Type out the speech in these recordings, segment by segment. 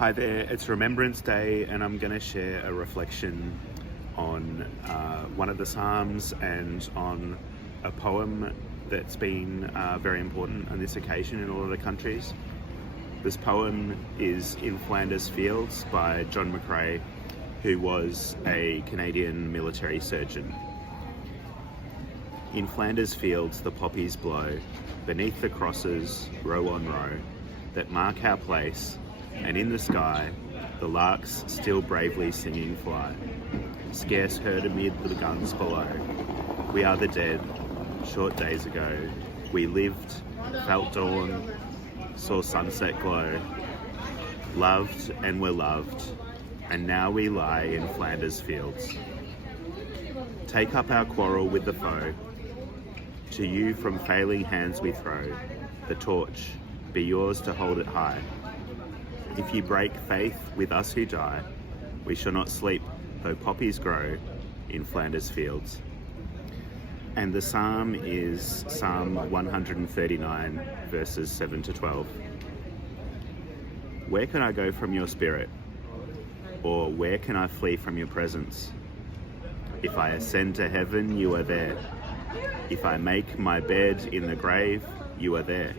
Hi there, it's Remembrance Day and I'm going to share a reflection on one of the Psalms and on a poem that's been very important on this occasion in all of the countries. This poem is In Flanders Fields by John McCrae, who was a Canadian military surgeon. In Flanders Fields the poppies blow, beneath the crosses, row on row, that mark our place, and in the sky the larks still bravely singing fly, scarce heard amid the guns below. We are the dead, short days ago, we lived, felt dawn, saw sunset glow, loved and were loved, and now we lie in Flanders Fields. Take up our quarrel with the foe, to you from failing hands we throw, the torch, be yours to hold it high. If you break faith with us who die, we shall not sleep though poppies grow in Flanders Fields. And the psalm is Psalm 139, verses 7 to 12. Where can I go from your spirit? Or where can I flee from your presence? If I ascend to heaven, you are there. If I make my bed in the grave, you are there.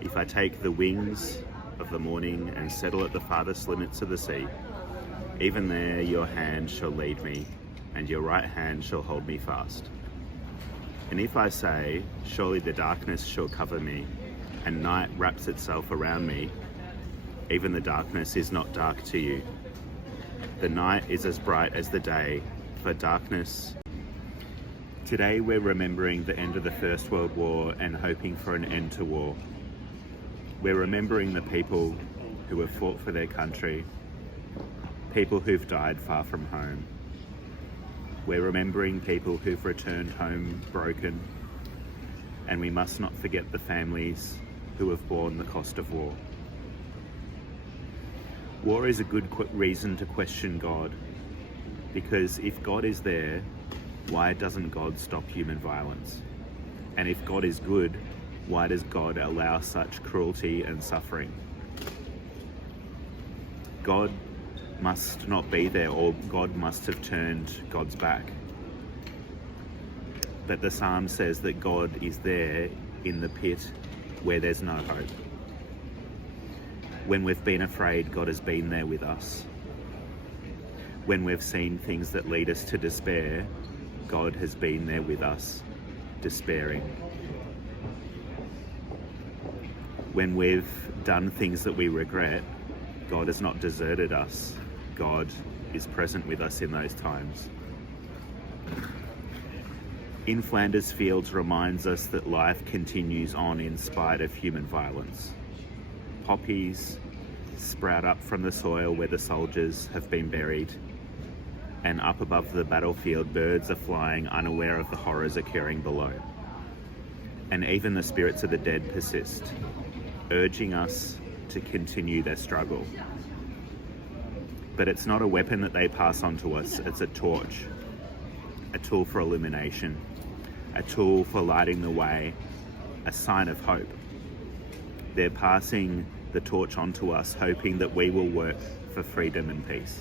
If I take the wings of the morning and settle at the farthest limits of the sea, even there your hand shall lead me, and your right hand shall hold me fast. And if I say, surely the darkness shall cover me, and night wraps itself around me, even the darkness is not dark to you. The night is as bright as the day, for darkness. Today we're remembering the end of the First World War and hoping for an end to war. We're remembering the people who have fought for their country, people who've died far from home. We're remembering people who've returned home broken, and we must not forget the families who have borne the cost of war. War is a good reason to question God, because if God is there, why doesn't God stop human violence? And if God is good, why does God allow such cruelty and suffering? God must not be there, or God must have turned God's back. But the psalm says that God is there in the pit where there's no hope. When we've been afraid, God has been there with us. When we've seen things that lead us to despair, God has been there with us, despairing. When we've done things that we regret, God has not deserted us. God is present with us in those times. In Flanders Fields reminds us that life continues on in spite of human violence. Poppies sprout up from the soil where the soldiers have been buried, and up above the battlefield birds are flying, unaware of the horrors occurring below. And even the spirits of the dead persist, urging us to continue their struggle. But it's not a weapon that they pass on to us, it's a torch, a tool for illumination, a tool for lighting the way, a sign of hope. They're passing the torch on to us, hoping that we will work for freedom and peace.